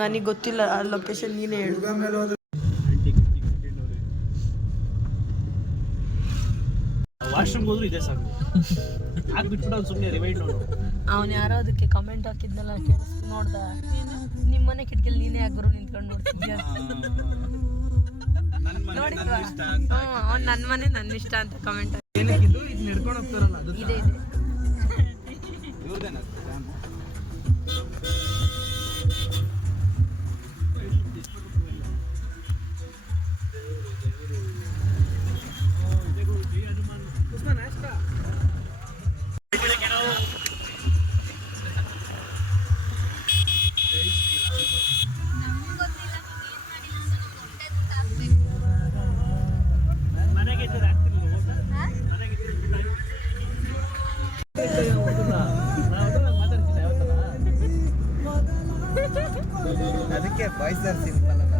ನನಗೆ ಗೊತ್ತಿಲ್ಲ ಆ ಲೊಕೇಶನ್ ನೀನೇ ಹೇಳು. ವಾಶ್ರೂಮ್ಗೆ ಹೋದ್ರು ಇದೆ ಸಾಕು. ಆಗ್ಬಿಟ್ಬಿಟ್ಟು ಅವ್ನು ಸುಮ್ಮನೆ ರಿವೈಂಡ್ ನೋಡು. ಅವನು ಯಾರೋ ಅದಕ್ಕೆ ಕಮೆಂಟ್ ಹಾಕಿದ್ನಲ್ಲ, ನೋಡ್ದ ನಿಮ್ಮನೆ ಕಿಟಕಿಲಿ ನೀನೇ ಯಾಕೆ ನಿಂತ್ಕೊಂಡು ನೋಡ್ತಿದ್ಯಾ? ಅವ್ನು ನನ್ನ ಮನೆ ನನ್ನ ಇಷ್ಟ ಅಂತ ಕಮೆಂಟ್ ಇದೆ. ಅದಕ್ಕೆ ಬಾಯ್ಸ್ ಆರ್ ಸಿಂಪಲ್ ಅಲ್ಲ.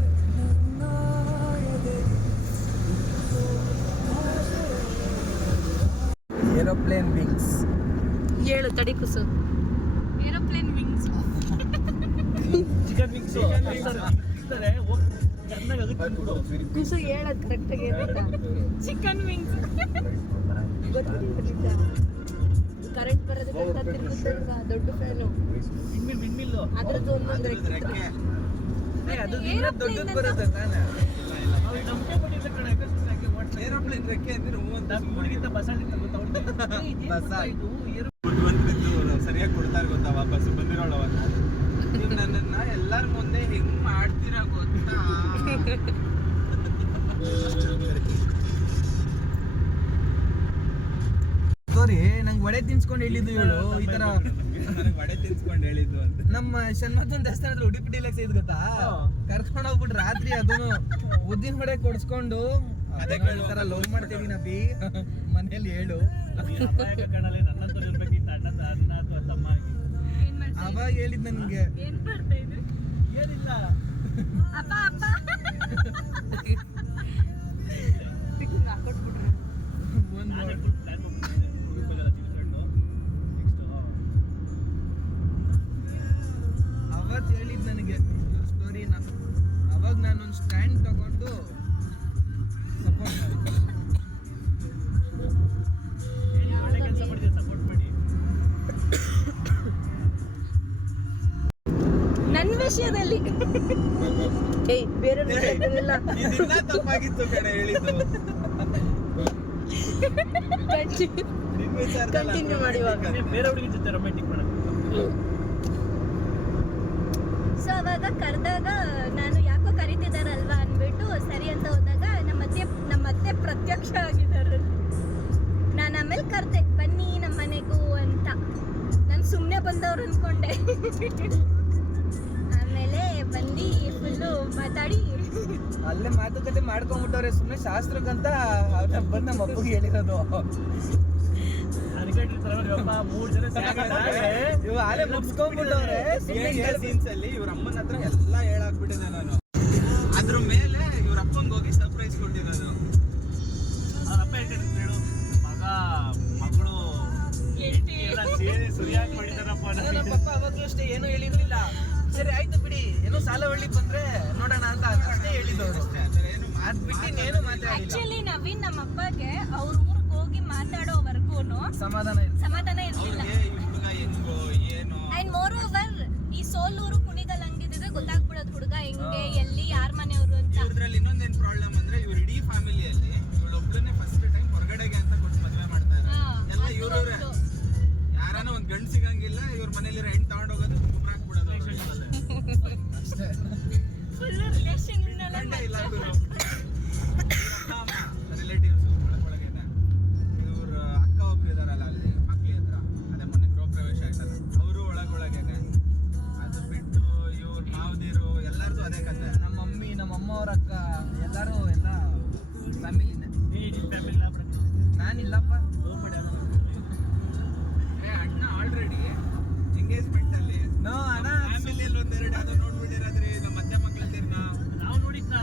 ಏರೋಪ್ಲೇನ್ ವಿಂಗ್ಸ್ ಹೇಳು ತಡಿ ಕುಸು. ಏರೋಪ್ಲೇನ್ ವಿಂಗ್ಸ್, ಚಿಕನ್ ವಿಂಗ್ಸ್ ಕುಸು ಹೇಳೋದು ಕರೆಕ್ಟಾಗಿ ಹೇಳ್ಬೇಕಾ? ಚಿಕನ್ ವಿಂಗ್ಸ್ ಗೊತ್ತಿಲ್ಲ. ಕರೆಂಟ್ ಬರೋದಕ್ಕಂತ ತಿರುಗುತ್ತೆ ದೊಡ್ಡ ಫ್ಯಾನು. ಅದ್ರದ್ದು ಒಂದೊಂದು ರೆಕ್ಕೆ. ಅದು ದೊಡ್ಡದು ಬರುತ್ತೆ ತಾನೆ. ಏರೋಪ್ಲೇನ್ ರೆಕ್ಕೆ ಅಂದ್ರೆ ಸರಿಯಾಗಿ ಕೊಡ್ತಾರೆ ಗೊತ್ತಾ? ವಾಪಸ್ ಬಂದಿರೋಳವನ್ನ ನೀವು ನನ್ನನ್ನ ಎಲ್ಲಾರ ಮುಂದೆ ಹೆಂಗ್ ಮಾಡ್ತೀರಾ ಗೊತ್ತಾ? ಸಾರಿ, ನಂಗೆ ವಡೆ ತಿನ್ಸ್ಕೊಂಡು ಹೇಳಿದ್ದು ಹೇಳು. ಈ ತರ ವಡೆ ತಿನ್ಸ್ಕೊಂಡು ಹೇಳಿದ್ದು ಅಂತ. ನಮ್ಮ ಶನ್ಮತ್ತೊಂದು ದೇವಸ್ಥಾನ ಹತ್ರ ಉಡುಪಿ ಡಿಲಕ್ಸ್ ಐದು ಗೊತ್ತಾ? ಕರ್ಕೊಂಡು ಹೋಗ್ಬಿಟ್ಟು ರಾತ್ರಿ ಅದನ್ನು ಉದ್ದಿನ ವಡೆ ಕೊಡ್ಸ್ಕೊಂಡು ಅದೇ ತರ ಲವ್ ಮಾಡ್ತಿದೀನಿ ಅಭಿ ಮನೇಲಿ ಹೇಳು. ಅವಾಗ ಹೇಳಿದ್ ನನ್ಗೆ ಏನಿಲ್ಲ ಅವತ್ತು ಹೇಳಿದ್ ನನಗೆ ಸ್ಟೋರಿನ. ಅವಾಗ ನಾನೊಂದು ಸ್ಟ್ಯಾಂಡ್ ತಗೊಂಡು ಸಪೋರ್ಟ್ ಮಾಡಿ ನನ್ನ ವಿಷಯದಲ್ಲಿ ಬೇರೆ ತಪ್ಪಾಗಿತ್ತು ಕಡೆ ಹೇಳಿದ್ದು. ಕಂಟಿನ್ಯೂ ಮಾಡಿ. ಬೇರೆ ಹುಡುಗಿ ಜೊತೆ ರೊಮ್ಯಾಂಟಿಕ್ ಮಾಡೋದು. ಸೊ ಅವಾಗ ಕರೆದಾಗ ನಾನು ಯಾಕೋ ಕರಿತಿದಾರಲ್ವಾ ಅಂದ್ಬಿಟ್ಟು ಸರಿ ಅಂತ ಹೋದಾಗ ನಮ್ಮ ಅತ್ತೆ ಪ್ರತ್ಯಕ್ಷ ಆಗಿದ್ದಾರೆ. ನಾನು ಆಮೇಲೆ ಕರೆದೆ, ಬನ್ನಿ ನಮ್ಮ ಮನೆಗೂ ಅಂತ. ನಾನು ಸುಮ್ಮನೆ ಬಂದವ್ರು ಅಂದ್ಕೊಂಡೆ. ಆಮೇಲೆ ಬಂದು ಫುಲ್ಲು ಮಾತಾಡಿ ಅಲ್ಲೇ ಮಾತುಕತೆ ಮಾಡ್ಕೊಂಡ್ಬಿಟ್ಟವ್ರೆ ಸುಮ್ಮನೆ ಶಾಸ್ತ್ರಕ್ಕಂತ ಬಂದು ನಮ್ಮ ಅಪ್ಪಗೆ ಹೇಳಿರೋದು. ಇವ್ ಆಲೆ ಮುಗಿಸ್ಕೊಂಡ್ಬಿಟ್ಟವ್ರೆ ಸೀನ್ಸ್ ಅಲ್ಲಿ. ಇವ್ರ ಅಮ್ಮನ ಹತ್ರ ಎಲ್ಲ ಹೇಳಾಕ್ಬಿಟ್ಟಿದ್ದೆ ನಾನು. ಅದ್ರ ಮೇಲೆ ಇವ್ರ ಅಪ್ಪಂಗೆ ಹೋಗಿ ಸರ್ಪ್ರೈಸ್ ಕೊಟ್ಟಿರೋದು. ಅವ್ರ ಅಪ್ಪ ಹೇಳು, ಮಗ ಮಗಳು ಸುರಿಯಾಗಿ ಮಾಡಿದಾರಪ್ಪ. ನಮ್ಮ ಪಪ್ಪ ಅವಾಗ್ಲೂ ಅಷ್ಟೇ ಏನೂ ಹೇಳಿರ್ಲಿಲ್ಲ. ಸರಿ ಆಯ್ತು ಬಿಡಿ, ಏನೋ ಸಾಲ ಒಳ್ಳಿಕ್ ಬಂದ್ರೆ ನೋಡೋಣ ಅಂತ ಅಷ್ಟೇ ಹೇಳಿದವ್ರು ಅಷ್ಟೇ. ಅದ್ ಬಿಟ್ಟು ಇನ್ನೇನು ಮಾತಾಡಿಲ್ಲ. ಆಕ್ಚುಲಿ ನವೀನ್ ನಮ್ಮ ಅಪ್ಪಗೆ ಅವ್ರ ಊರಿಗೆ ಹೋಗಿ ಮಾತಾಡೋವರೆಗೂ ಸಮಾಧಾನ ಇರ್ಲಿಲ್ಲ. ಅಂಡ್ ಮೋರ್ ಓವರ್ ಈ ಸೋಲೂರು ಕುಣಿಗಲ್ ಹಂಗಿದ್ರೆ ಗೊತ್ತಾಗ್ಬಿಡೋದು ಹುಡುಗ ಹೆಂಗೆ, ಎಲ್ಲಿ, ಯಾರ ಮನೆಯವರು ಅಂತ. ಇದ್ರಲ್ಲಿ ಇನ್ನೊಂದೇನ್ ಪ್ರಾಬ್ಲಮ್ ಅಂದ್ರೆ ಇವ್ರ ಇಡೀ ಫ್ಯಾಮಿಲಿಯಲ್ಲಿ ಇವಳೊಬ್ಳನ್ನೇ ಫಸ್ಟ್ ಟೈಮ್ ಹೊರಗಡೆಗೆ ಅಂತ ಕೊಟ್ಟು ಮದುವೆ ಮಾಡ್ತಾರೆ. ಎಲ್ಲ ಇವ್ರವ್ರೆ. ಯಾರಾನ ಒಂದ್ ಗಂಡು ಸಿಗಂಗಿಲ್ಲ, ಇವ್ರ ಮನೇಲಿರೋ ಹೆಣ್ಣು ತಗೊಂಡೋಗೋದು ಗುಬ್ರ ಹಾಕ್ಬಿಡೋದು ಅಷ್ಟೇ. ರಿಲೇಟಿವ್ಸ್ ಒಳಗೇನೆ. ಇವ್ರ ಅಕ್ಕ ಒಬ್ರು ಇದಾರಲ್ಲ ಅಲ್ಲಿ ಮಕ್ಳಿ ಹತ್ರ, ಅದೇ ಮೊನ್ನೆ ಗೃಹ ಪ್ರವೇಶ ಆಯ್ತಲ್ಲ, ಅವರು ಒಳಗೇನೆ. ಅದು ಬಿಟ್ಟು ಇವ್ರ ಮಾವದಿರು ಎಲ್ಲಾರ್ದು ಅದೇ ಕತೆ. ನಮ್ಮ ಮಮ್ಮಿ, ನಮ್ಮ ಅಮ್ಮ ಅವ್ರ ಅಕ್ಕ ಎಲ್ಲರೂ ಎಲ್ಲ ಫ್ಯಾಮಿಲಿನೇ. ನಾನಿಲ್ಲಪ್ಪ. ಅಣ್ಣ ಆಲ್ರೆಡಿ ಎಂಗೇಜ್ಮೆಂಟ್ ಅಲ್ಲಿ ಫ್ಯಾಮಿಲಿಯಲ್ಲಿ ಒಂದೆರಡು ಯಾವ್ದೋ ನೋಡ್ಬಿಟ್ಟಿರೋದ್ರಿ. ನಮ್ಮ ಅತ್ತೆ ಮಕ್ಕಳನ್ನ ನಾವು ನೋಡಿದ್ನ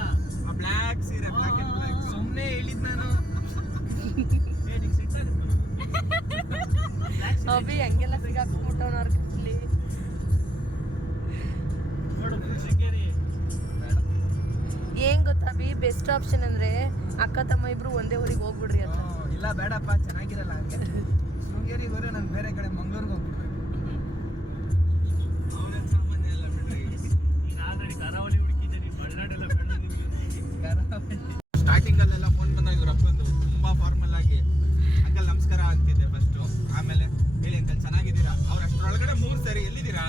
ಬ್ಲ್ಯಾಕ್ ಸೀರೆ, ಬ್ಲ್ಯಾಕ್ ಅಂಡ್ ಬ್ಲ್ಯಾಕ್. ಸುಮ್ಮನೆ ಹೇಳಿದ್ ನಾನು. ಅಭಿ ಹಂಗೆಲ್ಲ ಸಿಗಾಕ್ಬಿಟ್ಟವನವ್ರಲ್ಲಿ. ಏನ್ ಗೊತ್ತಾ ಅಭಿ, ಬೆಸ್ಟ್ ಆಪ್ಷನ್ ಅಂದ್ರೆ ಅಕ್ಕ ತಮ್ಮ ಇಬ್ರು ಒಂದೇ ಊರಿಗೆ ಹೋಗ್ಬಿಡ್ರಿ ಅಂತ. ಇಲ್ಲ ಬೇಡಪ್ಪ, ಚೆನ್ನಾಗಿರಲ್ಲ ಹಂಗೆ. ಶೃಂಗೇರಿಗೆ ಹೋದ್ರೆ ನಾನು ಬೇರೆ ಕಡೆ ಮಂಗಳೂರಿಗೆ ಹೋಗ್ಬಿಡ್ಬೇಕು. ಅವನೇ ಸಾಮಾನ್ಯ ಎಲ್ಲ ಬಿಡ್ರಿ. ಈಗ ಆಲ್ರೆಡಿ ಕರಾವಳಿ ಹುಡುಕಿದ್ದೀನಿ, ಮಲೆನಾಡೆಲ್ಲ ಸ್ಟಾರ್ಟಿಂಗ್ ಅಲ್ಲೆಲ್ಲ ಫೋನ್ ಬಂದಾಗ ಇವ್ರ ಅಪ್ಪಂದು ತುಂಬಾ ಫಾರ್ಮಲ್ ಆಗಿ ಅಂಕಲ್ ನಮಸ್ಕಾರ ಅಂತಿದ್ದೆ ಫಸ್ಟ್. ಆಮೇಲೆ ಹೇಳಿ ಅಂಕಲ್ ಚೆನ್ನಾಗಿದ್ದೀರಾ, ಅವ್ರ ಅಷ್ಟರೊಳಗಡೆ 3 ಸರಿ ಎಲ್ಲಿದ್ದೀರಾ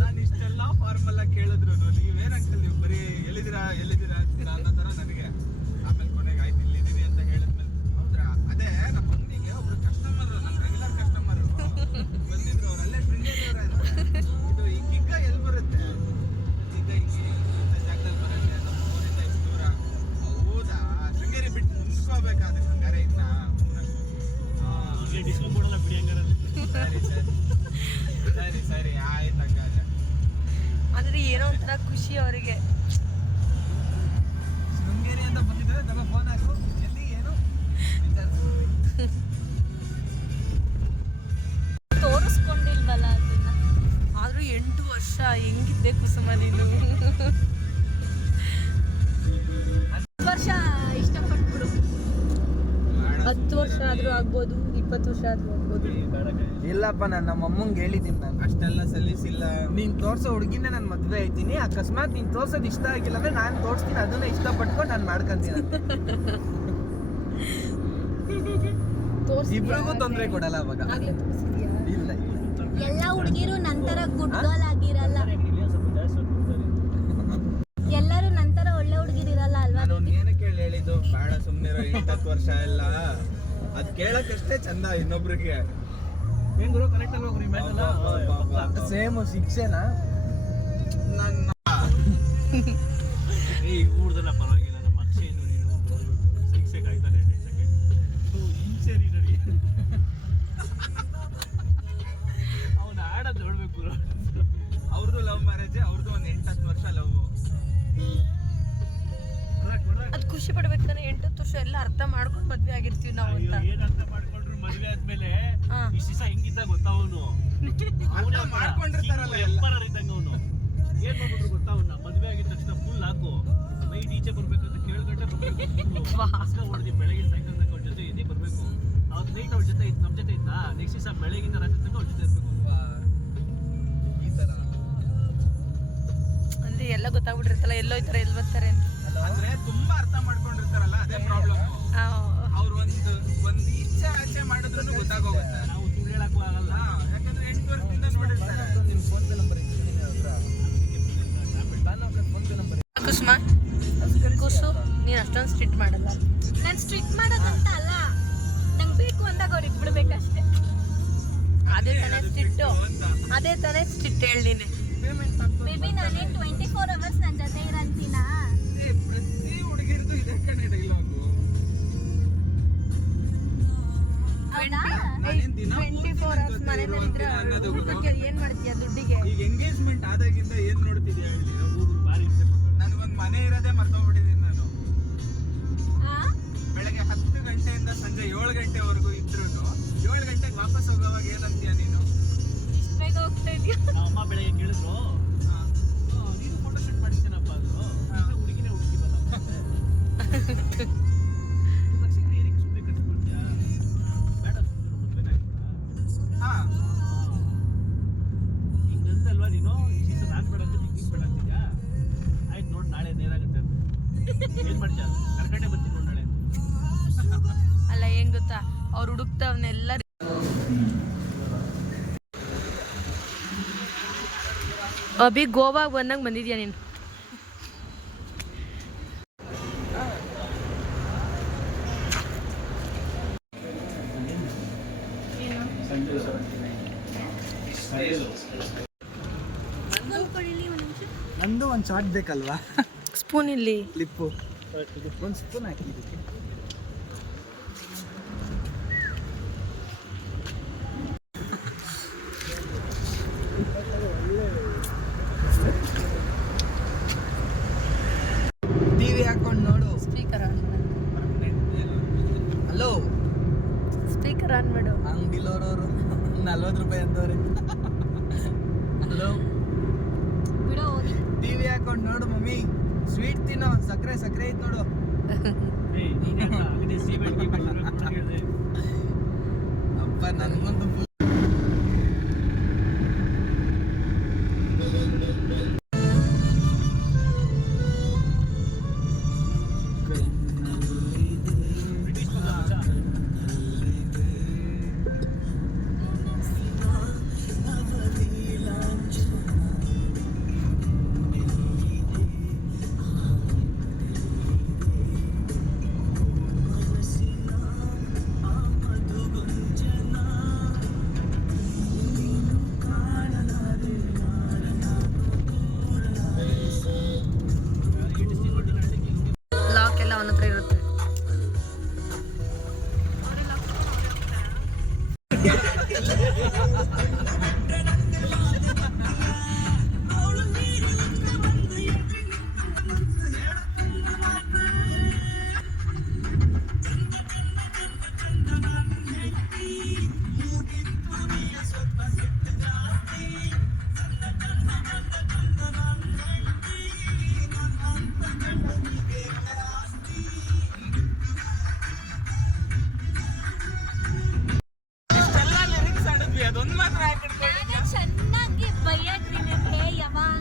ನಾನು ಇಷ್ಟೆಲ್ಲ ಫಾರ್ಮಲ್ ಆಗಿ ಕೇಳಿದ್ರು, ನೀವೇನ್ ಅಂಕಲ್ ನೀವು ಬರೀ ಎಲ್ಲಿದ್ದೀರಾ ಅಂತ ಅನ್ನೋ ತರ ನನಗೆ. ಆಮೇಲೆ ಕೊನೆಗೆ ಆಯ್ತು ಇಲ್ಲಿದ್ದೀನಿ ಅಂತ ಹೇಳಿದ್ಮೇಲೆ, ಹೌದ್ರಾ ಅದೇ ನಮ್ಮ ಅಂಗಡಿಗೆ ಒಬ್ರು ಕಸ್ಟಮರ್, ನನ್ನ ರೆಗ್ಯುಲರ್ ಕಸ್ಟಮರ್ ಬಂದಿದ್ರು, ಅವ್ರು ಅಲ್ಲೇ ಶೃಂಗೇರಿಯವರ. ಇದು ಈ ಕಿಗ್ಗ ಎಲ್ಲಿ ಬರುತ್ತೆ, ಕಿಗ್ಗ ಹಿಂಗೆ ಜಾಗದಲ್ಲಿ ಬರುತ್ತೆ, ನಮ್ಮ ಊರಿಂದ ಇಷ್ಟು ದೂರ. ಹೌದಾ, ಶೃಂಗೇರಿ ಬಿಟ್ಟು ಮುಂದ್ಕೋಬೇಕಾದ್ರೆ ಹಂಗಾರೆ ಇನ್ನ ಸರಿ ಆಯ್ತು ಹಂಗಾದ್ರೆ. ಅಂದ್ರೆ ಏನೋ ಒಂಥರ ಖುಷಿ ಅವರಿಗೆ. ಶೃಂಗೇರಿ ಅಂತ ಬಂದಿದ್ರೆ ನಮ್ಮ ಫೋನ್ ಹಾಕು, ಎಲ್ಲಿ ಏನು ತೋರಿಸ್ಕೊಂಡಿಲ್ವಲ್ಲ ಅದನ್ನ. ಆದ್ರೂ 8 ವರ್ಷ ಹೆಂಗಿದ್ದೆ ಕುಸುಮ ನೀನು. 10 ವರ್ಷ ಇಷ್ಟಪಟ್ಬಿಡು. 10 ವರ್ಷ ಆದ್ರೂ ಆಗ್ಬೋದು, 20 ವರ್ಷ ಆದ್ರೂ ಆಗ್ಬೋದು. ಇಲ್ಲಪ್ಪ, ನಾನು ನಮ್ಮ ಅಮ್ಮಂಗೆ ಹೇಳಿದ್ದೀನಿ, ನಾನು ಅಷ್ಟೆಲ್ಲ ಸಲ್ಲಿಸಿಲ್ಲ. ನೀನು ತೋರ್ಸೋ ಹುಡುಗಿನ ನಾನು ಮದುವೆ ಆಯ್ತೀನಿ, ಅಕಸ್ಮಾತ್ ನೀನು ತೋರ್ಸೋದು ಇಷ್ಟ ಆಗಿಲ್ಲ ಅಂದ್ರೆ ನಾನು ತೋರಿಸ್ತೀನಿ, ಅದನ್ನ ಇಷ್ಟಪಟ್ಕೊಂಡು ನಾನು ಮಾಡ್ಕೊಂತೀನಿ. ಇಬ್ರಿಗೂ ತೊಂದರೆ ಕೊಡಲ್ಲ ಅವಾಗ. ಆಗ್ಲೇ ತೋರಿಸಿದ್ಯಾ? ಇಲ್ಲ ಎಲ್ಲ ಹುಡುಗಿರು ನಂತರ ಗುಡ್ ಗರ್ಲ್ ಆಗಿರಲ್ಲ, ಎಲ್ಲರೂ ನಂತರ ಒಳ್ಳೆ ಹುಡುಗಿರಿರಲ್ಲ ಅಲ್ವಾ? ನಾನು ಏನಕ್ಕೆ ಹೇಳಿದ್ದು ಬೇಡ ಸುಮ್ಮನೆ 8 ವರ್ಷ ಎಲ್ಲ ಅದ್ ಕೇಳಕ್ಕಷ್ಟೇ ಚಂದ. ಇನ್ನೊಬ್ರಿಗೆ ಸೇಮ್ ಶಿಕ್ಷೆನಾ ನನ್ನ ಊರ್ದೆಲ್ಲ ಪರವಾಗಿಲ್ಲ, ನಮ್ಮ ಅಕ್ಷಯನು ನೀನು ಶಿಕ್ಷೆ ಕಾಯ್ತಾನೆ ಅವನ ಆಡೋದು ನೋಡ್ಬೇಕು. ಅವ್ರದ್ದು ಲವ್ ಮ್ಯಾರೇಜ್, ಅವ್ರದ್ದು ಒಂದು 8-10 ವರ್ಷ ಲವ್. ಅದ್ ಖುಷಿ ಪಡ್ಬೇಕಾದ್ರೆ 8 ವರ್ಷ ಎಲ್ಲ ಅರ್ಥ ಮಾಡ್ಕೊಂಡು ಮದ್ವೆ ಆಗಿರ್ತೀವಿ ನಾವು ಅಂತ. ಏನ್ ಅರ್ಥ ಮಾಡ್ಕೊಂಡ್ರು ಮದ್ವೆ ಆದ್ಮೇಲೆ ಹಾ. ಇಷ್ಟ ದಿವಸ ಹೆಂಗಿದ್ದ ಗೊತ್ತಾ ಅವನು ಮಾಡ್ಕೊಂಡಿರ್ತಾರಲ್ಲ ಎಲ್ಲ. ಎಂಪರರ್ ಇದ್ದಂಗ ಅವನು. ಏನ್ ಮಾಡ್ಬಿಟ್ರು ಗೊತ್ತಾ ಅವ್ನ ಮದ್ವೆ ಆಗಿದ ತಕ್ಷಣ ಫುಲ್ ಹಾಕು ನೈಟ್ ಈಚೆ ಬರ್ಬೇಕಂತ ಕೇಳ್ಗಂಟೆ ಬರ್ಬೇಕು. ಹೊಡೆದಿ ಬೆಳಗ್ಗೆ ಸಾಯಂಕಾಲ ತನಕ ಅವ್ರ ಜೊತೆ ಇದ್ದು ಬರ್ಬೇಕು. ಅವತ್ತು ನೈಟ್ ಅವ್ರ ಜೊತೆ ಇತ್ತು, ನಮ್ಮ ಜೊತೆ ಇದ್ದ. ನೆಕ್ಸ್ಟ್ ದಿವಸ ಬೆಳಗಿಂದ ರಾತ್ರಿ ತನಕ ಅವ್ರ ಜೊತೆ ಇರ್ಬೇಕು. ಈ ತರ ಅಂದ್ರೆ ಎಲ್ಲ ಗೊತ್ತಾಗ್ಬಿಟ್ಟಿರ್ತಲ್ಲ, ಎಲ್ಲೋಯ್ತಾರೆ ಎಲ್ಲಿ ಬರ್ತಾರೆ ಅಂತ. ಅಂದ್ರೆ ತುಂಬಾ ಅರ್ಥ ಮಾಡ್ಕೊಂಡಿರ್ತಾರಲ್ಲ, ಅದೇ ಪ್ರಾಬ್ಲಮ್. ಅವ್ರು ಒಂದ್ ಈಚೆ ಆಚೆ ಮಾಡಿದ್ರು ಗೊತ್ತಾಗೋಗುತ್ತೆ. ನಾವು ಸುಳ್ಳು ಹೇಳಕ್ಕೂ ಆಗಲ್ಲ. ಯಾಕಂದ್ರೆ 8 ವರ್ಷದಿಂದ ನೋಡಿರ್ತಾರೆ. ನಿಮ್ ಫೋನ್ ಪೇ ನಂಬರ್ ಕುಸುಮ, ಕುಸು ನೀನ್ ಅಷ್ಟೊಂದು ಸ್ಟ್ರಿಕ್ಟ್ ಮಾಡಲ್ಲ. ನಾನು ಸ್ಟ್ರಿಕ್ಟ್ ಮಾಡೋದಂತ ಅಲ್ಲ, ನಂಗೆ ಬೇಕು ಅಂದಾಗ ಅವ್ರಿಗೆ ಬಿಡ್ಬೇಕಷ್ಟೇ. ಅದೇ ತಾನೇ ಸ್ಟ್ರಿಕ್ಟ್, ಅದೇ ತಾನೇ ಸ್ಟ್ರಿಕ್ಟ್ ಹೇಳಿ ನೀನೆ. ಬೇಬಿ ನಾನೇ 24 hours ನನ್ನ ಜೊತೆ ಇರಂತೀನಾ? ಪ್ರತಿ ಹುಡುಗಿರ್ದು ಇದೆ ಕಣೆ ಡೈಲಾಗು. ಹೌದಾ? 24 hours ಮನೇಲಿ ಇದ್ರೆ ಊಟಕ್ಕೆ ಏನ್ ಮಾಡ್ತೀಯ ದುಡ್ಡಿಗೆ? ಈಗ ಎಂಗೇಜ್ಮೆಂಟ್ ಆದಾಗಿಂದ ಏನ್ ನೋಡ್ತಿದ್ಯಾ ಹೇಳಿ? ಭಾರಿ ಹಿಂಸೆ ಕೊಡ್ತಾರೆ. ನನಗೊಂದು ಮನೆ ಇರೋದೇ ಮರ್ತೋಗ್ಬಿಟ್ಟಿದ್ದೀನಿ ನಾನು. ಆ? ಬೆಳಗ್ಗೆ 10 ಗಂಟೆಯಿಂದ ಸಂಜೆ 7 ಗಂಟೆವರೆಗೂ ಇದ್ರು 7 ಗಂಟೆಗೆ ವಾಪಸ್ ಹೋಗೋವಾಗ ಏನಂತೀಯ ನೀನು? ಇಷ್ಟು ಬೇಗ ಹೋಗ್ತಾ ಇದೀಯ? ನಮ್ಮ ಅಮ್ಮ ಬೆಳಗ್ಗೆ ಕೇಳಿದ್ರು, ನೀನು ಫೋಟೋ ಶೂಟ್ ಮಾಡಿಸ್ತೇನಪ್ಪ ಅಂದ್ರು. ಹುಡುಗಿನೇ ಹುಡುಗಿಬಲ್ಲ ಲಕ್ಷಕ್ಕೆ ಏನಕ್ಕೆ ಸುಮ್ಮನೆ ಕಟ್ಕೊಳ್ತೀಯಾ? ಬೇಡ ಮದುವೆನೇ ಆಗ್ಬಿಡ. ಹಾ, ಹಿಂಗಂತಲ್ವಾ ನೀನು? ಈ ಸೀಸನ್ ನಾನು ಬೇಡ ಅಂತ ನೀನು ಬೇಡ ಅಂತಿದ್ಯಾ? ಆಯ್ತು ನೋಡಿ, ನಾಳೆ ನೇರಾಗುತ್ತೆ ಅಂತ ಏನ್ ಮಾಡ್ತೀಯ? ಕರ್ಕಂಡೆ ಬರ್ತೀನಿ ನೋಡಿ ನಾಳೆ. ಅಲ್ಲ ಏನ್ ಗೊತ್ತಾ, ಅವ್ರು ಹುಡುಕ್ತವನ್ನೆಲ್ಲ ಅಭಿ ಗೋವಾಗ ಬಂದಂಗ ಬಂದಿದ್ಯಾ ನೀನು? ನಂದು ಒಂದು ಶಾರ್ಟ್ ಬೇಕಲ್ವಾ? ಸ್ಪೂನ್ ಇಲ್ಲಿ. ಲಿಪ್ಪು ಒಂದು ಸ್ಪೂನ್ ಹಾಕಿದ್ದಕ್ಕೆ. ಟಿವಿ ಹಾಕೊಂಡು ನೋಡು. ಸ್ಪೀಕರ್ ಅನ್ಬೇಡು. ಅಂಗಡಿಲವ್ರವ್ರು 40 ರೂಪಾಯಿ ಅಂತವ್ರೆ. ಹಲೋ ಬಿಡೋ ಹೋಗಿ. ಟಿವಿ ಹಾಕೊಂಡು ನೋಡು ಮಮ್ಮಿ, ಸ್ವೀಟ್ ತಿನ್ನೋ, ಸಕ್ಕರೆ ಐತ್ ನೋಡು. ಅಪ್ಪ ನನ್ಗೊಂದು ಲಾಕ್ ಎಲ್ಲ ಅವನ ಹತ್ರ ಇರುತ್ತೆ. ಅದೊಂದು ಮಾತ್ರ ಹಾಕಿಡ್ಕೊಂಡು ನಾನು ಚೆನ್ನಾಗಿ ಬೈಯಕ್ ನಿನಗೆ ಯಾವಾಗ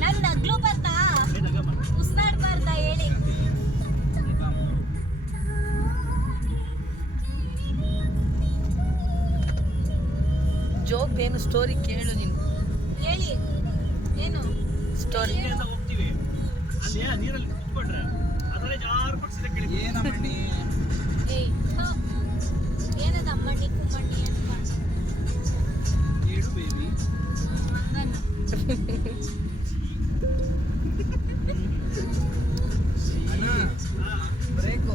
ನನ್ ನಗ್ಲು ಬರ್ತಾ ಉಸ್ನಾಡ್ಬಾರ್ದ ಹೇಳಿ. ಜೋಕ್ ಏನು ಸ್ಟೋರಿ ಕೇಳು ನೀನು. ಹೇಳಿ ಏನು ಸ್ಟೋರಿ ಹೋಗ್ತೀವಿ ಅಲ್ಲಿ ನೀರಲ್ಲಿ ಕುತ್ಕೊಂಡ್ರೆ ಅದರಲ್ಲಿ ಜಾರು ಪಕ್ಷದ ಕೇಳಿ ಏನಮ್ಮಣ್ಣಿ ಏಯ್ ಥು. ಏನದ ಅಮ್ಮಣ್ಣಿ ಕುಮ್ಮಣ್ಣಿ ಅಂತ ಹೇಳು ಬೇಬಿ. ಅಣ್ಣ ಬ್ರೇಕು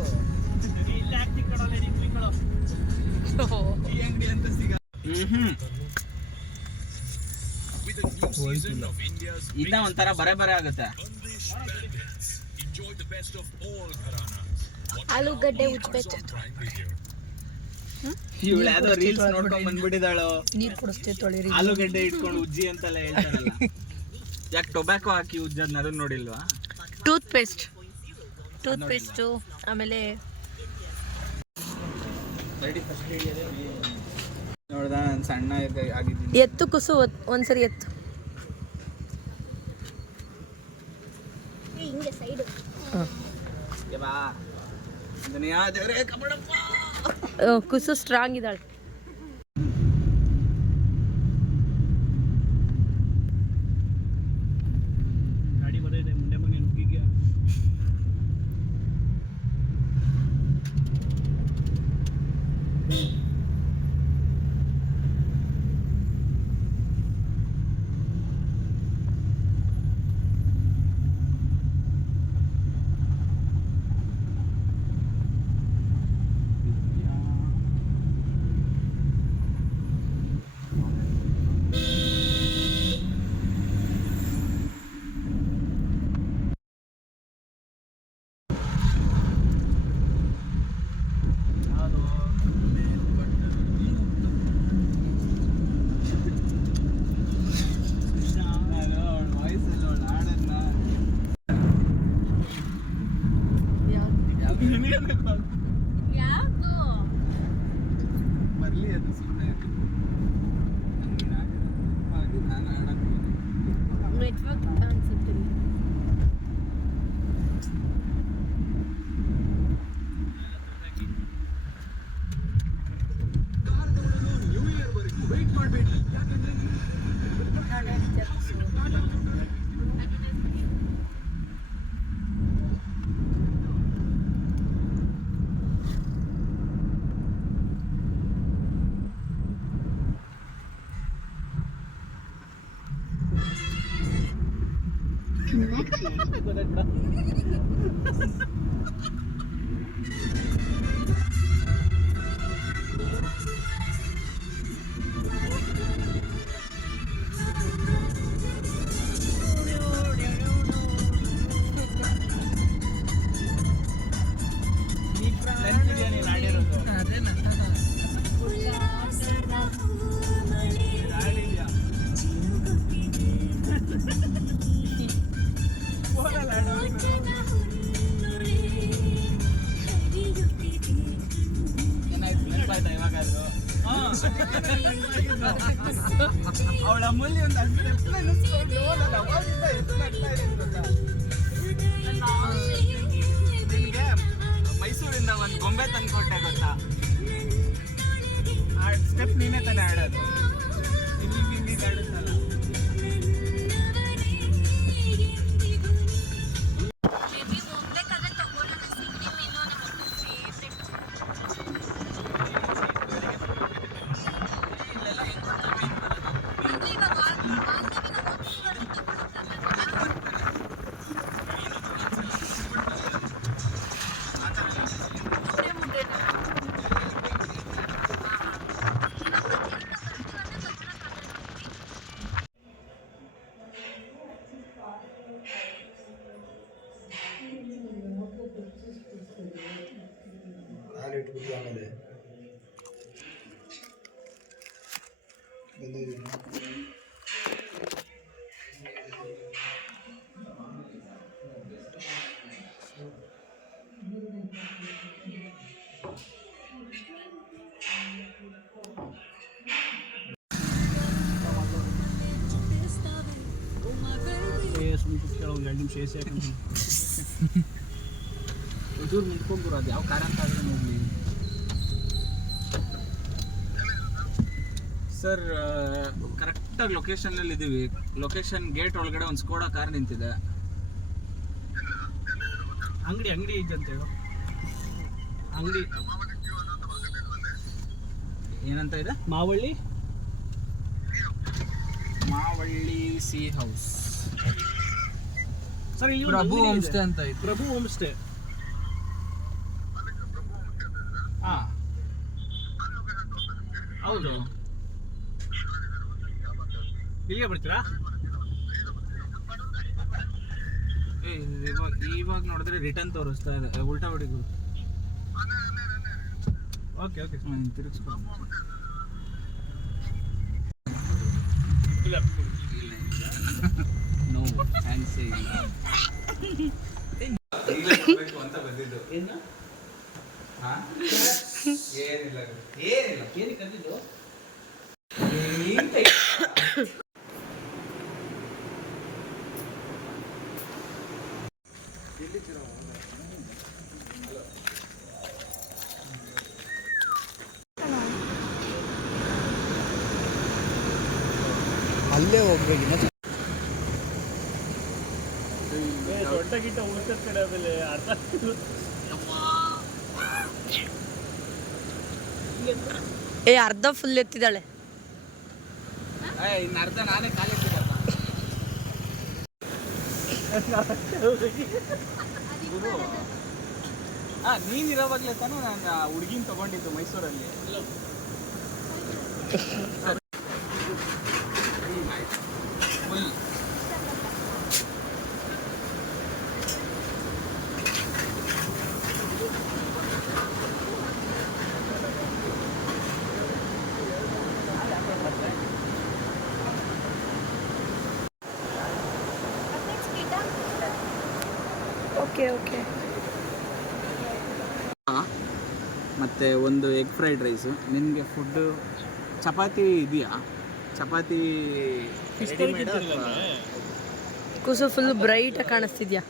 ಇಲ್ಲ ಆಕ್ಟಿಂಗ್ ಕೊಡೋಲ್ಲ ನೀನು ಕುಯ್ಕೊಳ್ಳೋ ಈ ಅಂಗಡಿ ಅಂತ ಸಿಗ ಇನ್ನ ಒಂಥರ ಬರೆ ಆಗುತ್ತೆ. ಆಲೂಗಡ್ಡೆ ಉಜ್ಬೇಕು. ಇವಳು ಯಾವ್ದೋ ರೀಲ್ಸ್ ನೋಡ್ಕೊಂಡ್ ಬಂದ್ಬಿಟ್ಟಿದಾಳು. ನೀರು ಕುಡಿಸ್ತೇ ತೊಳಿರಿ. ಆಲೂಗಡ್ಡೆ ಇಟ್ಕೊಂಡು ಉಜ್ಜಿ ಅಂತೆಲ್ಲ ಹೇಳ್ತಾರಲ್ಲ, ಯಾಕೆ ಟೊಬ್ಯಾಕೊ ಹಾಕಿ ಉಜ್ಜೋದ್ನ ಅದನ್ನ ನೋಡಿಲ್ವಾ? ಟೂತ್ ಪೇಸ್ಟು ಆಮೇಲೆ ನೋಡ್ದ ನಾನು ಸಣ್ಣ ಆಗಿದ್ದೀನಿ. ಎತ್ತು ಕುಸು ಒಂದ್ಸರಿ ಎತ್ತು. ಹಿಂಗೆ ಸೈಡು ಬಾ ದುನಿಯಾ ದೇವ್ರೇ ಕಬಡಪ್ಪ. ಕುಸು ಸ್ಟ್ರಾಂಗ್ ಇದ್ದಾಳೆ. ಗಾಡಿ ಬರೈತೆ ಮುಂದೆ ಮನೆ ನುಗ್ಗಿಗೆ ಮಾಡ್ತೀಯ ಕುಸು? ನೆನ್ಪಿದ್ಯಾ ನೀನ್ ಆಡಿರೋದು? ಆಡಿದ್ಯಾ? ಫೋನಲ್ಲಿ ಆಡೋದು. ಏನಾಯ್ತು, ನೆನಪಾಯ್ತಾ ಇವಾಗಾದ್ರು? ಅವಳ ಅಮೂಲ್ಯ ಒಂದು ಅಷ್ಟು ನೆನೆಸ್ಕೊಂಡು ನಾನು ಅವಾಗಿಂದ ಎಷ್ಟು ನಗ್ತಾ ಇದ್ದೀನಿ ಗೊತ್ತಾ? ನಿನಗೆ ಮೈಸೂರಿಂದ ಒಂದು ಗೊಂಬೆ ತಂದ್ಕೊಟ್ಟೆ ಗೊತ್ತಾ? ಆ ಸ್ಟೆಪ್ ನೀನೇ ತಾನೇ ಆಡೋದು, ಹಿಂಗೆ ಆಡುತ್ತಲ್ಲ. ಇಟ್ಬಿಟ್ಟು ಆಮೇಲೆ ಒಂದು 2 ನಿಮಿಷ ಎಸಿ ಹಾಕೊಂಡು ಒಂಚೂರು ನಿಂತ್ಕೊಂಡ್ಬರು, ಅದು ಯಾವ ಕಾರ ಅಂತ ಆದ್ರೆ ನೋಡಲಿ ಸರ್. ಕರೆಕ್ಟಾಗಿ ಲೊಕೇಶನಲ್ಲಿ ಇದ್ದೀವಿ. ಲೊಕೇಶನ್ ಗೇಟ್ ಒಳಗಡೆ ಒಂದು ಸ್ಕೋಡಾ ಕಾರ್ ನಿಂತಿದೆ. ಅಂಗಡಿ ಐತೆ ಹೇಳು. ಅಂಗಡಿ ಏನಂತ ಇದೆ? Mavalli C house. ಸರ್ ಇಲ್ಲಿ ಪ್ರಭು ಹೋಮ್ ಸ್ಟೇ ಅಂತ ಇದೆ. ಪ್ರಭು ಹೋಮ್ ಸ್ಟೇ. ಹಾಂ ಹೌದು, ಇಲ್ಲಿಗೆ ಬರ್ತೀರಾ? ಇವಾಗ ನೋಡಿದ್ರೆ ರಿಟರ್ನ್ ತೋರಿಸ್ತಾ ಇದೆ, ಉಲ್ಟಾ ಹೊಡಿಗೂ. ಓಕೆ ತಿರುಗಿಸ್ಕೊಂಡು ನೋ ಫ್ಯಾನ್ಸಿ ಅಂತ ಬಂದಿದ್ದು. ಏನು ಏನಿಲ್ಲ ಏನಕ್ಕೆ ಕರೆದಿದ್ದು? ಅಲ್ಲೇ ಹೋಗ್ಬೇಕು. ದೊಡ್ಡ ಗಿಟ್ಟ ಉಳಿದ ಕಡೆ ಆಮೇಲೆ ಅರ್ಧ ಅರ್ಧ ಫುಲ್ ಎತ್ತಿದ್ದಾಳೆ. ಇನ್ನು ಅರ್ಧ ನಾನೇ ಕಾಲಿಟ್ಟಿದ್ದಲ್ಲ. ನೀನಿರೋವಾಗಲೇ ತಾನೇ ನಾನು ಹುಡುಗಿನ ತಗೊಂಡಿದ್ದು ಮೈಸೂರಲ್ಲಿ. ಫುಲ್ ಓಕೆ ಮತ್ತು ಒಂದು ಎಗ್ ಫ್ರೈಡ್ ರೈಸು. ನಿನಗೆ ಫುಡ್ಡು ಚಪಾತಿ ಇದೆಯಾ? ಚಪಾತಿ ಕುಸು ಫುಲ್ ಬ್ರೈಟಾಗಿ ಕಾಣಿಸ್ತಿದ್ಯಾ?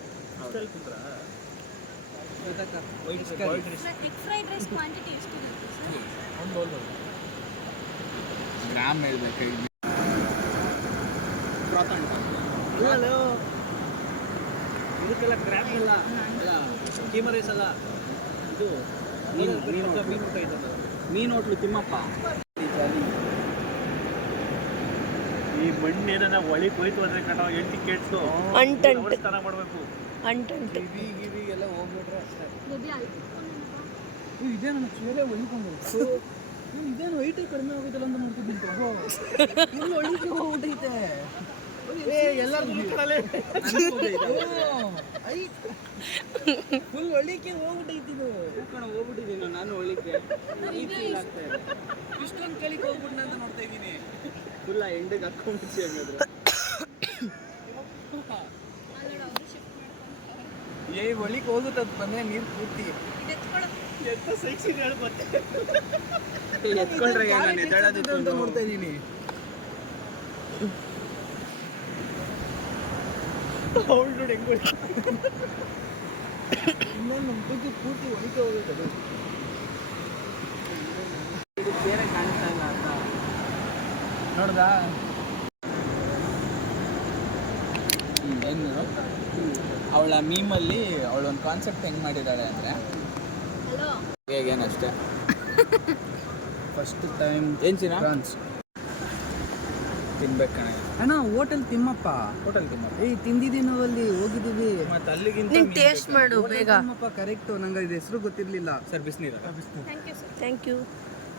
ಗ್ರಾಮ್ ಹೇಳ್ಬೇಕು. ಅಲ್ಲೋ ಇದಕ್ಕೆಲ್ಲ ಕ್ರ್ಯಾಪ್ ಇಲ್ಲ ಅಲ್ಲ ಕೀಮಾ ರೈಸ್ ಅಲ್ಲ ಇದು ಮೀನು ಊಟ ಇದ್ದಲ್ಲ ಮೀನು ಹೋಟ್ಲು ತಿಮ್ಮಪ್ಪ. ಈ ಮಣ್ಣೇನ ಒಳಿಗೆ ಹೋಯ್ತು ಅಂದ್ರೆ ಕಣ ಎಂಟಿ ಕೆಡ್ಸು ಅಂಟಂಟು ಸ್ನಾನ ಮಾಡಬೇಕು. ಅಂಟಂಟು ಗಿವಿಗೆಲ್ಲ ಹೋಗ್ಬಿಟ್ರೆ ಅಷ್ಟೇ. ಇದೇ ನನ್ನ ಚೇರೆ ಒಯ್ಕೊಂಡು ಇದೇನು ವೈಟ್ ಕಡಿಮೆ ಆಗೋದಿಲ್ಲ ಅಂತ ನೋಡ್ತಿದ್ದೀನಿ ಪ್ರಭು. ಇಲ್ಲಿ ಒಳಿಕೆ ಹೋಗ್ಬಿಟ್ಟೈತೆ ಎಲ್ಲರೂ ಫುಲ್ ಒಳಿಕೆ ಹೋಗ್ಬಿಟ್ಟೈತಿದು. ಹೋಗ್ಬಿಟ್ಟಿದ್ದೀನಿ ನಾನು ಒಳಿಕೆ. ಇಷ್ಟೊಂದು ಕಳಿಕೆ ಹೋಗ್ಬಿಟ್ಟ ಅಂತ ನೋಡ್ತಾ ಇದ್ದೀನಿ. ಫುಲ್ ಎಂಡಿಗೆ ಹಾಕೊಂಡ್ಬಿಟ್ಟು ಹಂಗಾದ್ರೆ ಒಳಿಕೆ ಹೋಗುತ್ತದು ಬಂದ್ರೆ ನೀರು ಪೂರ್ತಿ ಎಂತ ಸೈಕ್ಸಿಗೆ ಹೇಳಿ ಮತ್ತೆ ಎತ್ಕೊಂಡ್ರೆ ನಾನು ಎದ್ದಾಡೋದು ಅಂತ ನೋಡ್ತಾ ಇದ್ದೀನಿ. ಅವಳು ನೋಡಿ ಹೆಂಗ್ ಇನ್ನೊಂದು ನಮ್ಮ ಪೂರ್ತಿ ಒಳಿಕೆ ಹೋಗುತ್ತದೆ. ಇದು ಬೇರೆ ಕಾಣಿಸ್ತಾ ಇಲ್ಲ ಅಂತ ನೋಡ್ದಾ ಏನು ಅವಳ ಮೀಮಲ್ಲಿ ಅವಳೊಂದು ಕಾನ್ಸೆಪ್ಟ್ ಹೆಂಗೆ ಮಾಡಿದ್ದಾಳೆ ಅಂದರೆ ಹೇಗೇನಷ್ಟೇ ಫಸ್ಟ್ ಟೈಮ್ ಏನು ಚಿನ್ನ ಫ್ರಾನ್ಸ್ ತಿನ್ಬೇಕು ಕಣೆ. ಅಣ್ಣ ಹೋಟೆಲ್ ತಿಮ್ಮಪ್ಪ. ಹೋಟೆಲ್ ತಿಮ್ಮಪ್ಪ ತಿಂದಿದ್ದೀವಿ ನಾವು, ಅಲ್ಲಿ ಹೋಗಿದ್ದೀವಿ. ಮತ್ತು ಅಲ್ಲಿಗಿಂತ ನೀನು ಟೇಸ್ಟ್ ಮಾಡು ಬೇಗ. ತಿಮ್ಮಪ್ಪ ಕರೆಕ್ಟು, ನಂಗೆ ಇದು ಹೆಸರು ಗೊತ್ತಿರಲಿಲ್ಲ. ಸರ್ ಬಿಸಿನೀರ thank you.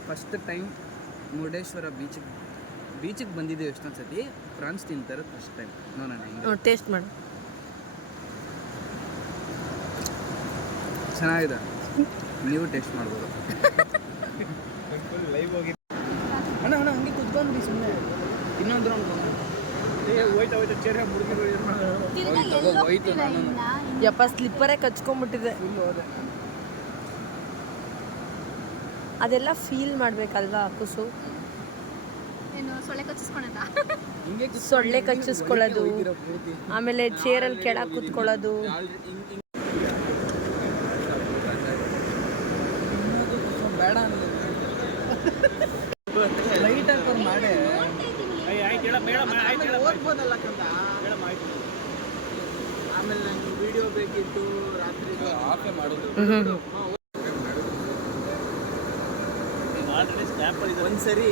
First time Murudeshwar ಬೀಚಿಗೆ ಬಂದಿದ್ದೀವಿ ಎಷ್ಟೊಂದು ಸತಿ. ಫ್ರಾನ್ಸ್ ತಿಂತಾರೆ ಫಸ್ಟ್ ಟೈಮ್. ನೋಡೋಣ ಹೆಂಗೆ. ಟೇಸ್ಟ್ ಮಾಡು. ಚೆನ್ನಾಗಿದೆ, ನೀವು ಟೇಸ್ಟ್ ಮಾಡ್ಬೋದು. ಲೈವ್ ಹೋಗಿ ಅಣ್ಣ ಹಂಗೆ ಕುತ್ಕೊಂಡ್ರಿ ಸುಮ್ಮನೆ. ಇನ್ನೊಂದು ರೌಂಡ್ ಹೋಯ್ತಾ ಹೋಯ್ತಾ ಚೇರೆ ಮುಡುಗಿ ಹೋಯ್ತು. ನಾನು ಯಪ್ಪ ಸ್ಲಿಪ್ಪರೇ ಕಚ್ಕೊಂಡ್ಬಿಟ್ಟಿದೆ. ಫುಲ್ ಹೋದೆ. ಅದೆಲ್ಲ ಫೀಲ್ ಮಾಡ್ಬೇಕಲ್ವಾ ಕುಸು. ಹಿಂಗೆ ಸೊಳ್ಳೆ ಕಚ್ಚಿಸ್ಕೊಳ್ಳೋದು, ಆಮೇಲೆ ಚೇರಲ್ಲಿ ಕೆಳಗೆ ಕೂತ್ಕೊಳ್ಳೋದು. ಬೇಡ ಲೈಟಾಗಿ ಬಂದು ಮಾಡಿ ಆಯ್ತು ಹೇಳ ಮೇಡಮ್ ಆಯ್ತು ಹೇಳ ಹೋಗ್ಬೋದಲ್ಲ ಕಂದ. ಮೇಡಮ್ ಆಯ್ತು ಆಮೇಲೆ ನಂಗೆ ವಿಡಿಯೋ ಬೇಕಿತ್ತು ರಾತ್ರಿ ಆಫೇ ಮಾಡೋದು. ಆಲ್ರೆಡಿ ಸ್ನ್ಯಾಪಲ್ಲಿ ಇದೆ. ಒಂದ್ಸರಿ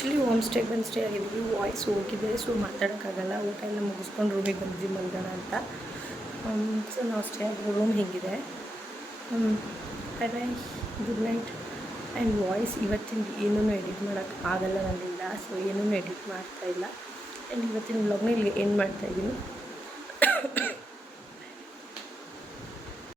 ಆ್ಯಕ್ಚುಲಿ ಹೋಮ್ ಸ್ಟೇಗೆ ಬಂದು ಸ್ಟೇ ಆಗಿದ್ವಿ. ವಾಯ್ಸ್ ಹೋಗಿದೆ, ಸೊ ಮಾತಾಡೋಕ್ಕಾಗಲ್ಲ. ಊಟ ಎಲ್ಲ ಮುಗಿಸ್ಕೊಂಡು ರೂಮಿಗೆ ಬಂದಿದ್ವಿ ಮಲ್ಗೋಣ ಅಂತ. ಸೊ ನಾವು ಸ್ಟೇ ಆಗಿರೋ ರೂಮ್ ಹೇಗಿದೆ. Bye bye, good night. And voice ಇವತ್ತಿನ ಏನೂ ಎಡಿಟ್ ಮಾಡೋಕ್ಕೆ ಆಗಲ್ಲ ನನ್ನಿಂದ, ಸೊ ಏನೂ ಎಡಿಟ್ ಮಾಡ್ತಾಯಿಲ್ಲ. ಆ್ಯಂಡ್ ಇವತ್ತಿನ ವ್ಲಾಗ್ನ ಇಲ್ಲಿ ಎಂಡ್ ಮಾಡ್ತಾಯಿದ್ದೀನಿ.